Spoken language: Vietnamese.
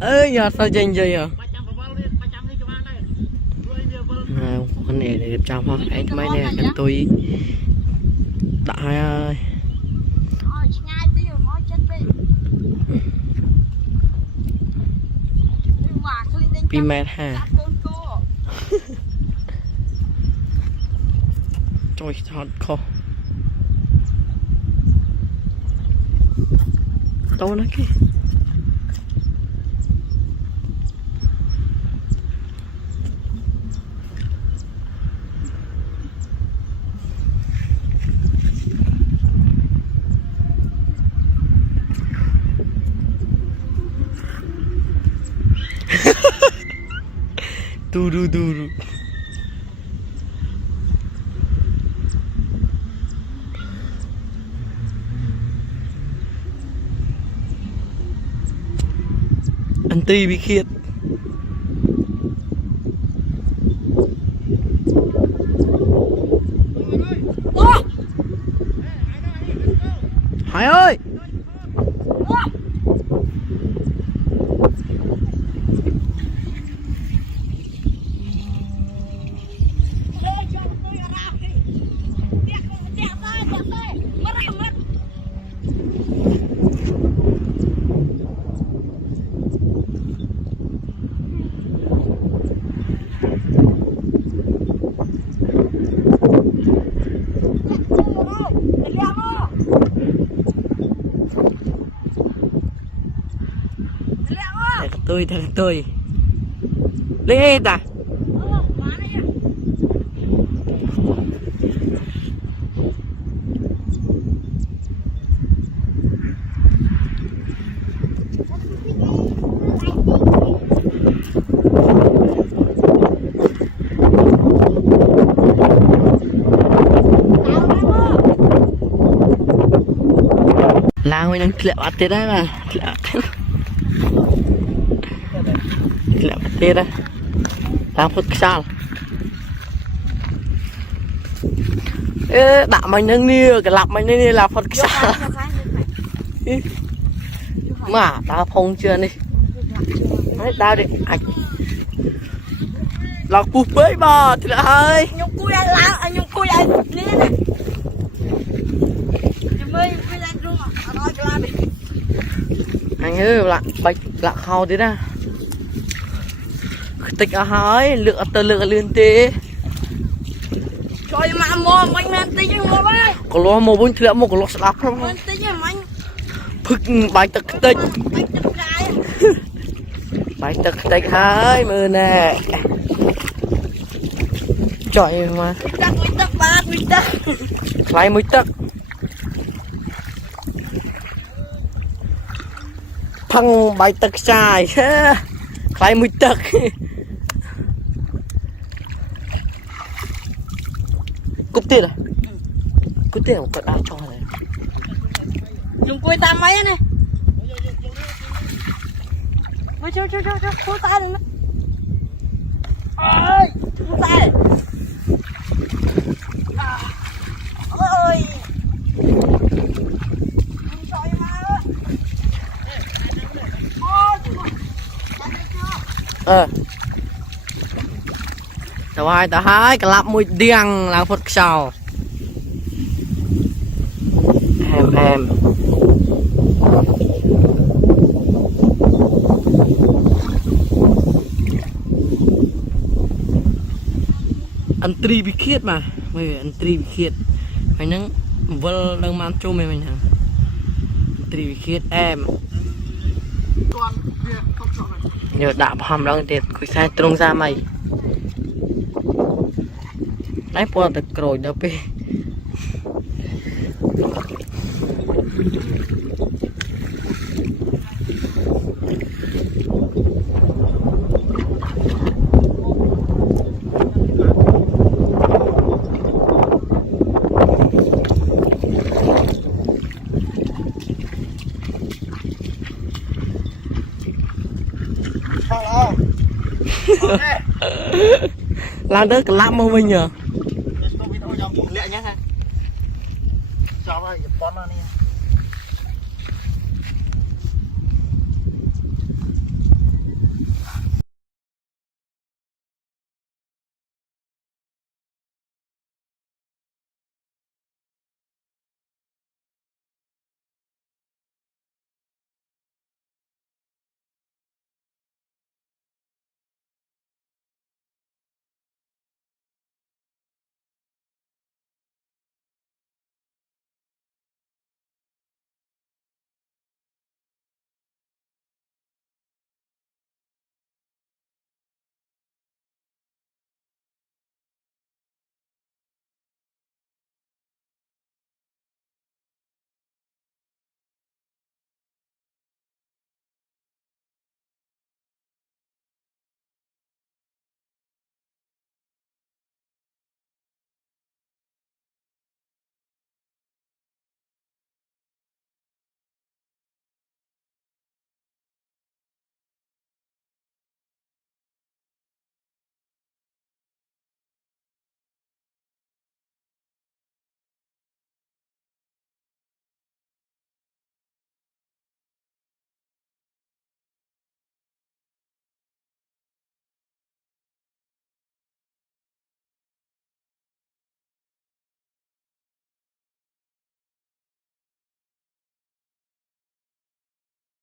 ơi giờ sao chênh chơi à con này để đẹp trong không anh mấy nè cần tôi đại ơi pi mét ha trời hot khó to nó kia Duru. Anh Ti bị khiết. Hải ơi. Thằng tôi lên à lang mình đang lẹ bắt thế đấy mà lẹ bắt thế đấy lang phút sao đã mình đang nia cái lặp mình đang nia là phút sao mà tao phong chưa đi đấy tao đi anh lọc bụp với bò thì là ơi nhung cùi anh lá anh nhung cùi anh đi này anh ơi lại bạch lại khâu thế nè tịch ở hỏi lựa tờ lựa liên tế trời mà mò mình men tí nhưng mò đấy có lo mò bốn thưa một có lo sập không men tí nhưng mình phức bài tật tịch bài tật tịch hỏi mưa nè trời mà tắc ba tắc lại mới tật phăng bài tật sai lại mới tật cúp tiền à cúp tiền một cỡ đá cho này dùng cùi tam mấy này ôi cho cùi tay đừng ơi cùi tay ôi tao hai cái lạp mùi điên là phật sào em anh tri bị khiết mà mày anh tri bị khiết mày nắng vơ đang mang cho mày nè tri bị khiết em nhớ đạp hòm đang tiệt cùi sai trung ra mày nãy qua được rồi đâu pe làm đứa làm mà mình nhờ lẹ nhá ha cho vào con này